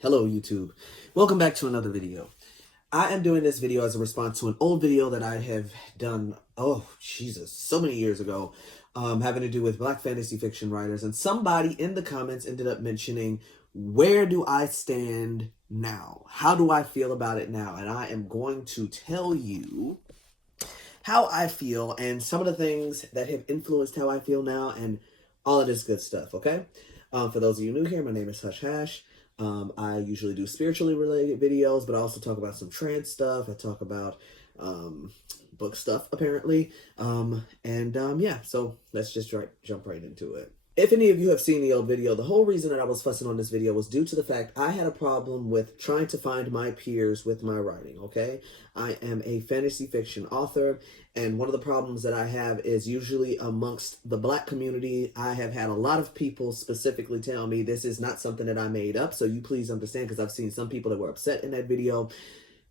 Hello YouTube. Welcome back to another video. I am doing this video as a response to an old video that I have done, oh Jesus, so many years ago, having to do with Black fantasy fiction writers, and somebody in the comments ended up mentioning, where do I stand now? How do I feel about it now? And I am going to tell you how I feel and some of the things that have influenced how I feel now and all of this good stuff, okay? For those of you new here, my name is Hush Hash. I usually do spiritually related videos, but I also talk about some trans stuff. I talk about book stuff, apparently. Yeah, so let's just jump right into it. If any of you have seen the old video, the whole reason that I was fussing on this video was due to the fact I had a problem with trying to find my peers with my writing, okay? I am a fantasy fiction author, and one of the problems that I have is usually amongst the Black community. I have had a lot of people specifically tell me this is not something that I made up, so you please understand, because I've seen some people that were upset in that video.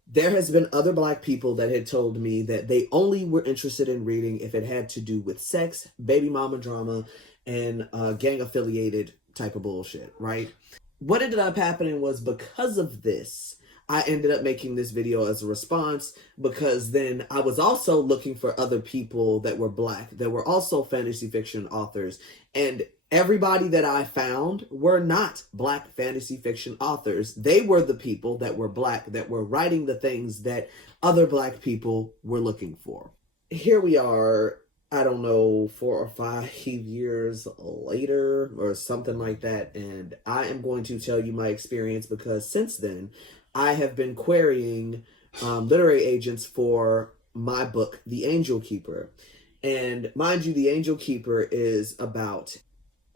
There has been other Black people that had told me that they only were interested in reading if it had to do with sex, baby mama drama, and gang affiliated type of bullshit, right? What ended up happening was, because of this, I ended up making this video as a response, because then I was also looking for other people that were Black, that were also fantasy fiction authors, and everybody that I found were not Black fantasy fiction authors. They were the people that were Black, that were writing the things that other Black people were looking for. Here we are, I don't know, 4 or 5 years later or something like that, and I am going to tell you my experience, because since then I have been querying literary agents for my book, The Angel Keeper. And mind you, The Angel Keeper is about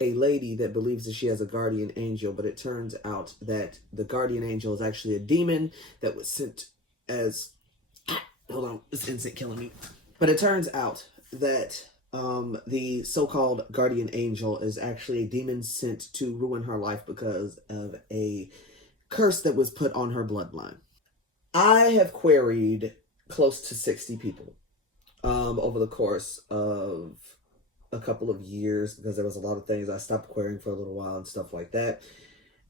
a lady that believes that she has a guardian angel, but it turns out that the guardian angel is actually a demon that was sent as... Hold on, this insect killing me. But it turns out that the so-called guardian angel is actually a demon sent to ruin her life because of a curse that was put on her bloodline. I have queried close to 60 people over the course of a couple of years, because there was a lot of things I stopped querying for a little while and stuff like that.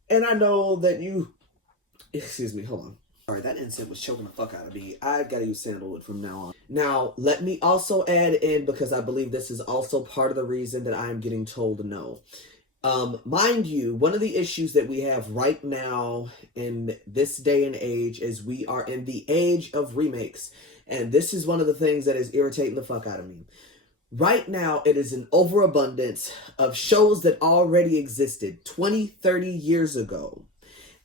And I know that you... Excuse me, hold on. Sorry, that insect was choking the fuck out of me. I've got to use sandalwood from now on. Now, let me also add in, because I believe this is also part of the reason that I am getting told no. Mind you, one of the issues that we have right now in this day and age is we are in the age of remakes. And this is one of the things that is irritating the fuck out of me. Right now, it is an overabundance of shows that already existed 20, 30 years ago.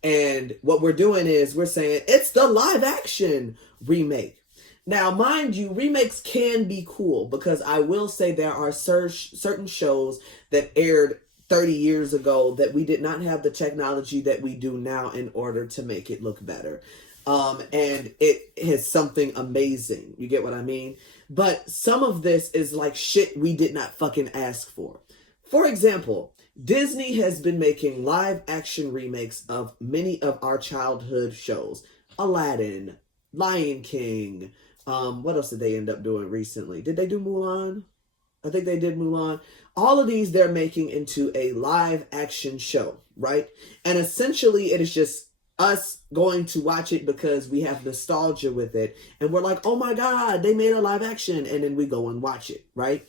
And what we're doing is we're saying it's the live action remake. Now, mind you, remakes can be cool, because I will say there are certain shows that aired 30 years ago that we did not have the technology that we do now in order to make it look better. And it is something amazing. You get what I mean? But some of this is like shit we did not fucking ask for. For example, Disney has been making live action remakes of many of our childhood shows. Aladdin, Lion King, what else did they end up doing recently? Did they do Mulan? I think they did Mulan. All of these they're making into a live action show, right? And essentially it is just us going to watch it because we have nostalgia with it. And we're like, oh my God, they made a live action. And then we go and watch it, right?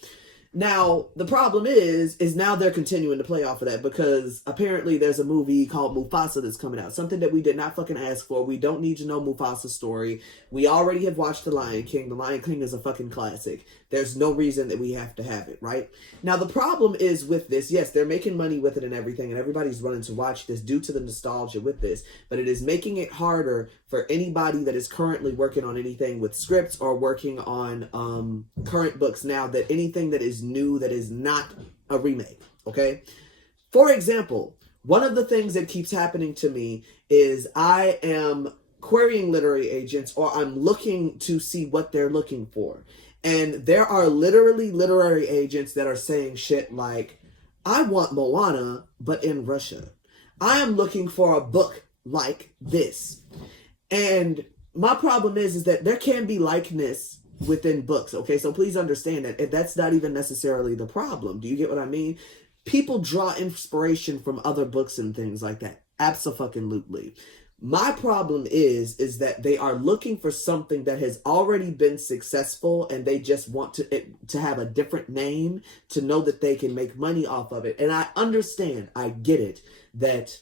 Now, the problem is now they're continuing to play off of that, because apparently there's a movie called Mufasa that's coming out. Something that we did not fucking ask for. We don't need to know Mufasa's story. We already have watched The Lion King. The Lion King is a fucking classic. There's no reason that we have to have it, right? Now, the problem is with this, yes, they're making money with it and everything, and everybody's running to watch this due to the nostalgia with this, but it is making it harder for anybody that is currently working on anything with scripts or working on current books now, that anything that is new that is not a remake, okay? For example, one of the things that keeps happening to me is I am querying literary agents, or I'm looking to see what they're looking for. And there are literally literary agents that are saying shit like, I want Moana, but in Russia. I am looking for a book like this. And my problem is that there can be likeness within books, okay? So please understand that that's not even necessarily the problem. Do you get what I mean? People draw inspiration from other books and things like that. Abso-fucking-lutely. My problem is that they are looking for something that has already been successful, and they just want to have a different name to know that they can make money off of it. And I understand, I get it, that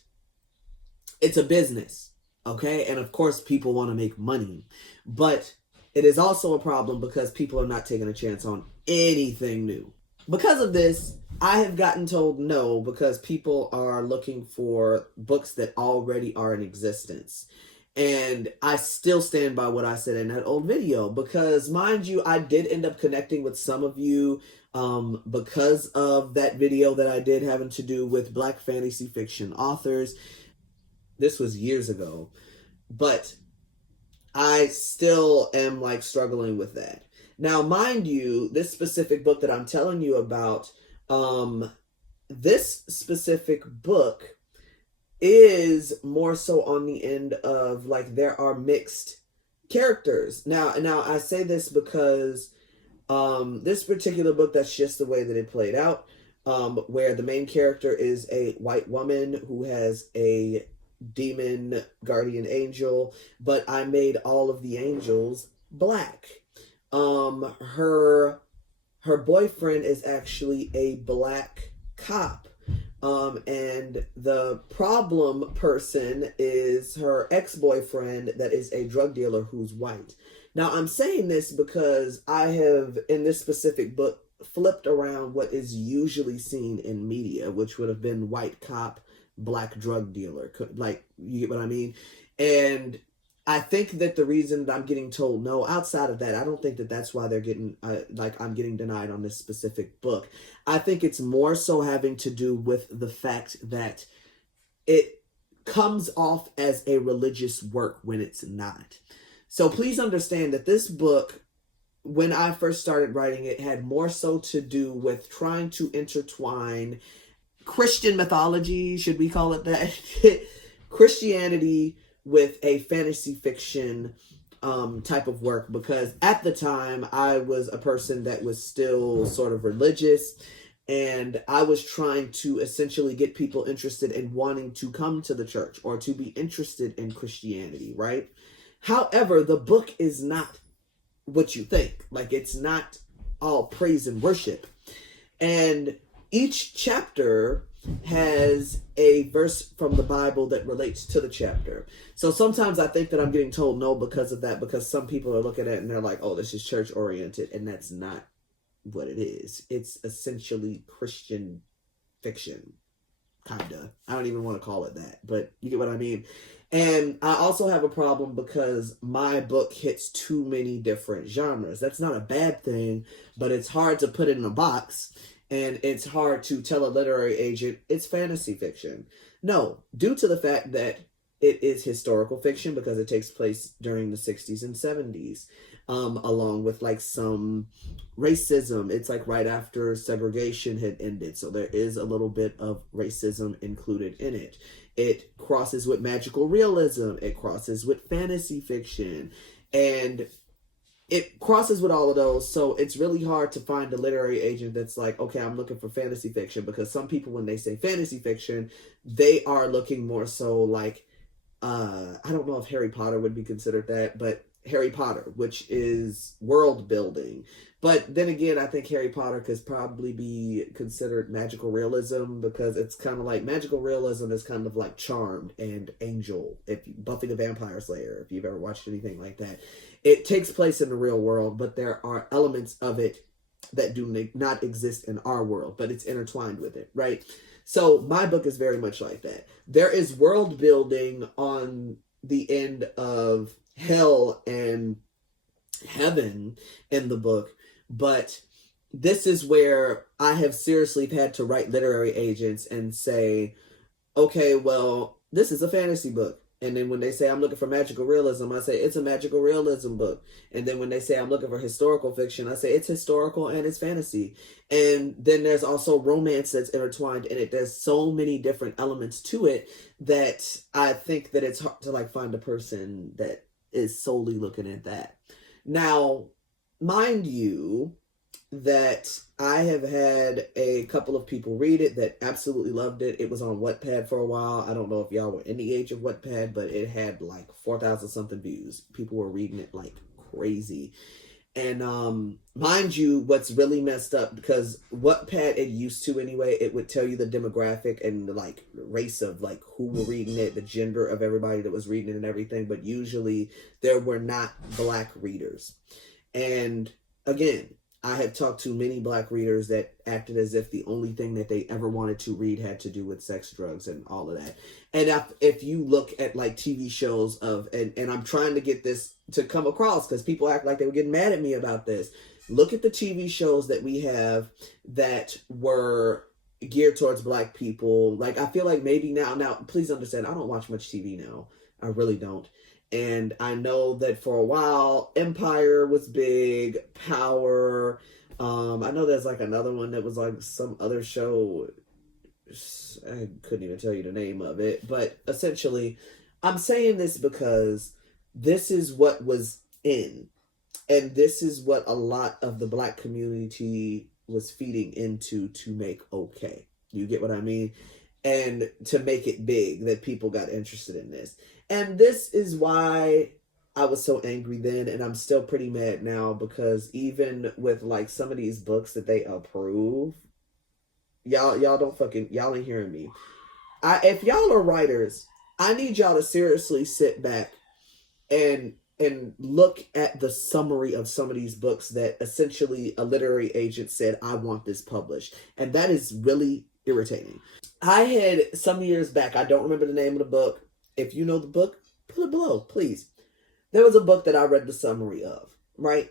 it's a business, okay? And of course, people want to make money. But it is also a problem because people are not taking a chance on anything new. Because of this, I have gotten told no because people are looking for books that already are in existence. And I still stand by what I said in that old video because, mind you, I did end up connecting with some of you because of that video that I did having to do with Black fantasy fiction authors. This was years ago, but I still am like struggling with that. Now, mind you, this specific book that I'm telling you about, this specific book is more so on the end of like there are mixed characters. Now I say this because this particular book, that's just the way that it played out, where the main character is a white woman who has a demon guardian angel, but I made all of the angels black. Her boyfriend is actually a black cop. And the problem person is her ex-boyfriend that is a drug dealer who's white. Now, I'm saying this because I have, in this specific book, flipped around what is usually seen in media, which would have been white cop, black drug dealer. Like, you get what I mean? And I think that the reason that I'm getting told no, outside of that, I don't think that that's why they're getting, I'm getting denied on this specific book. I think it's more so having to do with the fact that it comes off as a religious work when it's not. So please understand that this book, when I first started writing it, had more so to do with trying to intertwine Christian mythology, should we call it that? Christianity with a fantasy fiction type of work, because at the time I was a person that was still sort of religious, and I was trying to essentially get people interested in wanting to come to the church or to be interested in Christianity, right? However, the book is not what you think. Like, it's not all praise and worship. And each chapter has a verse from the Bible that relates to the chapter. So sometimes I think that I'm getting told no because of that, because some people are looking at it and they're like, oh, this is church oriented, and that's not what it is. It's essentially Christian fiction, kinda. I don't even want to call it that, but you get what I mean. And I also have a problem because my book hits too many different genres. That's not a bad thing, but it's hard to put it in a box. And it's hard to tell a literary agent it's fantasy fiction. No, due to the fact that it is historical fiction because it takes place during the 60s and 70s, along with like some racism. It's like right after segregation had ended, so there is a little bit of racism included in it. It crosses with magical realism. It crosses with fantasy fiction. And it crosses with all of those, so it's really hard to find a literary agent that's like, okay, I'm looking for fantasy fiction, because some people, when they say fantasy fiction, they are looking more so like, I don't know if Harry Potter would be considered that, but Harry Potter, which is world building. But then again, I think Harry Potter could probably be considered magical realism, because it's kind of like magical realism is kind of like Charmed and Angel, if Buffy the Vampire Slayer, if you've ever watched anything like that. It takes place in the real world, but there are elements of it that do not exist in our world, but it's intertwined with it, right? So my book is very much like that. There is world building on the end of hell and heaven in the book, but this is where I have seriously had to write literary agents and say, okay, well, this is a fantasy book. And then when they say I'm looking for magical realism, I say it's a magical realism book. And then when they say I'm looking for historical fiction, I say it's historical and it's fantasy. And then there's also romance that's intertwined in it. There's so many different elements to it that I think that it's hard to like find a person that is solely looking at that. Now, mind you, that I have had a couple of people read it that absolutely loved it. It was on Wattpad for a while. I don't know if y'all were in the age of Wattpad, but it had like 4,000 something views. People were reading it like crazy. And mind you, what's really messed up, because Wattpad it used to anyway, it would tell you the demographic and the like race of like who were reading it, the gender of everybody that was reading it and everything, but usually there were not Black readers. And again, I have talked to many Black readers that acted as if the only thing that they ever wanted to read had to do with sex, drugs, and all of that. And if you look at like TV shows of, and I'm trying to get this to come across because people act like they were getting mad at me about this. Look at the TV shows that we have that were geared towards Black people. Like, I feel like maybe now, please understand, I don't watch much TV now. I really don't. And I know that for a while, Empire was big, Power. I know there's like another one that was like some other show. I couldn't even tell you the name of it. But essentially, I'm saying this because this is what was in. And this is what a lot of the Black community was feeding into to make okay. You get what I mean? And to make it big, that people got interested in this. And this is why I was so angry then, and I'm still pretty mad now, because even with like some of these books that they approve, y'all ain't hearing me. If y'all are writers, I need y'all to seriously sit back and look at the summary of some of these books that essentially a literary agent said, I want this published. And that is really irritating. I had some years back, I don't remember the name of the book. If you know the book, put it below, please. There was a book that I read the summary of, right?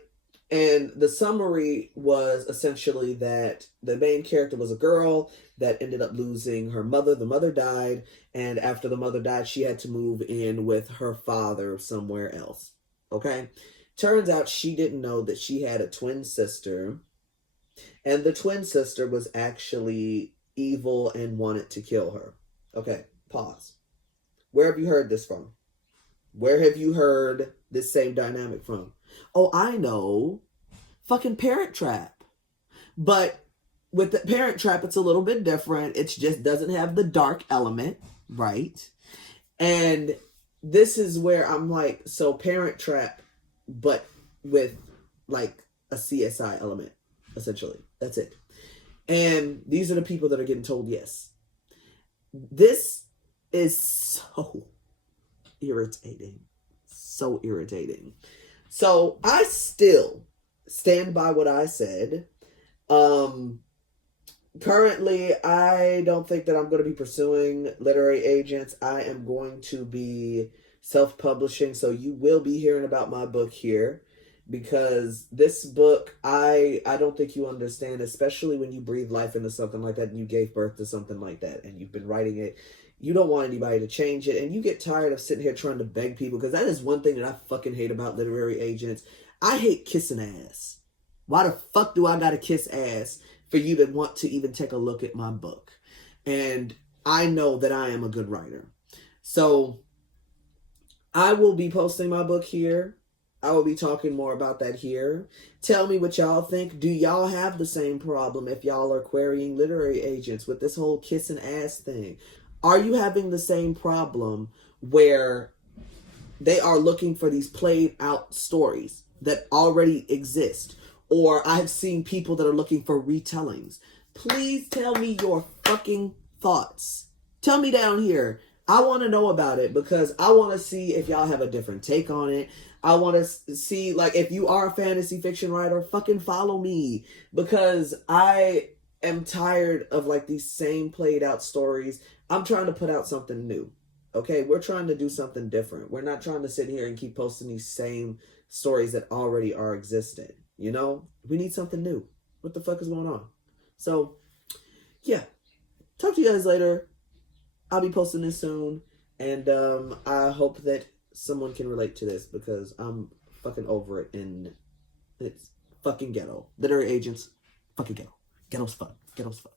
And the summary was essentially that the main character was a girl that ended up losing her mother. The mother died, and after the mother died, she had to move in with her father somewhere else, okay? Turns out she didn't know that she had a twin sister, and the twin sister was actually evil and wanted to kill her. Okay, pause. Where have you heard this from? Where have you heard this same dynamic from? Oh, I know. Fucking Parent Trap. But with the Parent Trap, it's a little bit different. It just doesn't have the dark element, right? And this is where I'm like, so Parent Trap, but with like a CSI element, essentially. That's it. And these are the people that are getting told yes. This is so irritating. So irritating. So I still stand by what I said. Currently, I don't think that I'm going to be pursuing literary agents. I am going to be self-publishing. So you will be hearing about my book here. Because this book, I don't think you understand, especially when you breathe life into something like that and you gave birth to something like that and you've been writing it. You don't want anybody to change it, and you get tired of sitting here trying to beg people, because that is one thing that I fucking hate about literary agents. I hate kissing ass. Why the fuck do I gotta kiss ass for you to want to even take a look at my book? And I know that I am a good writer. So I will be posting my book here. I will be talking more about that here. Tell me what y'all think. Do y'all have the same problem if y'all are querying literary agents with this whole kissing ass thing? Are you having the same problem where they are looking for these played out stories that already exist? Or I have seen people that are looking for retellings. Please tell me your fucking thoughts. Tell me down here. I want to know about it, because I want to see if y'all have a different take on it. I want to see, like, if you are a fantasy fiction writer, fucking follow me, because I am tired of like these same played out stories. I'm trying to put out something new. Okay, we're trying to do something different. We're not trying to sit here and keep posting these same stories that already are existing. You know, we need something new. What the fuck is going on? So, yeah. Talk to you guys later. I'll be posting this soon. And I hope that someone can relate to this, because I'm fucking over it, and it's fucking ghetto. Literary agents, fucking ghetto. Ghetto's fun. Ghetto's fun.